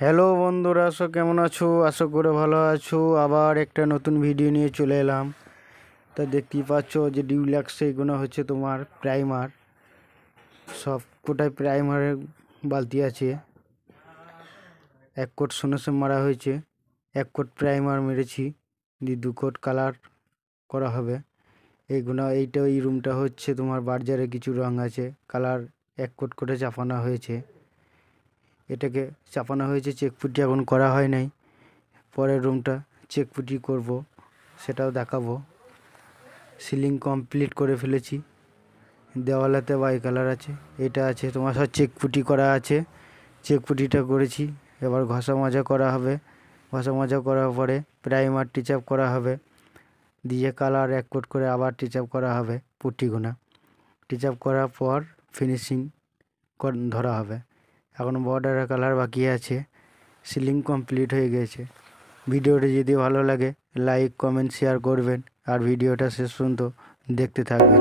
Hello বন্ধুরা, কেমন আছো? আশা করে ভালো আছো। আবার একটা নতুন ভিডিও নিয়ে চলে এলাম। তা দেখতেই পাচ্ছ যে ডিউলাক্সে এগুলো হচ্ছে তোমার প্রাইমার। সব কোটায় প্রাইমারের বালতি আছে। 1 কোট সোনাসে মারা হয়েছে, 1 কোট প্রাইমার মেরেছি, দিয়ে 2 কোট কালার করা হবে। এই রুমটা হচ্ছে তোমার বার্জারে কিছু রং আছে, কালার 1 কোট করে চাপানো হয়েছে। এটাকে চাপানো হয়েছে, চেকপুটি এখন করা হয় নাই। পরের রুমটা চেকপুটি করব, সেটাও দেখাবো। সিলিং কমপ্লিট করে ফেলেছি, দেওয়ালেতে বাই কালার আছে, এটা আছে তোমার সব চেকপুটি করা আছে। চেকপুটিটা করেছি, এবার ঘষা মাজা করা হবে। ঘষা মাজা করার পরে প্রাইমার টিচ আপ করা হবে, দিয়ে কালার 1 কোট করে আবার টিচ আপ করা হবে। পুটিগুনা টিচ আপ করার পর ফিনিশিং ধরা হবে। এখন বর্ডারের কালার বাকি আছে। সিলিং কমপ্লিট হয়ে গেছে। ভিডিওটি যদি ভালো লাগে লাইক কমেন্ট শেয়ার করবেন, আর ভিডিওটা শেষ পর্যন্ত দেখতে থাকবেন।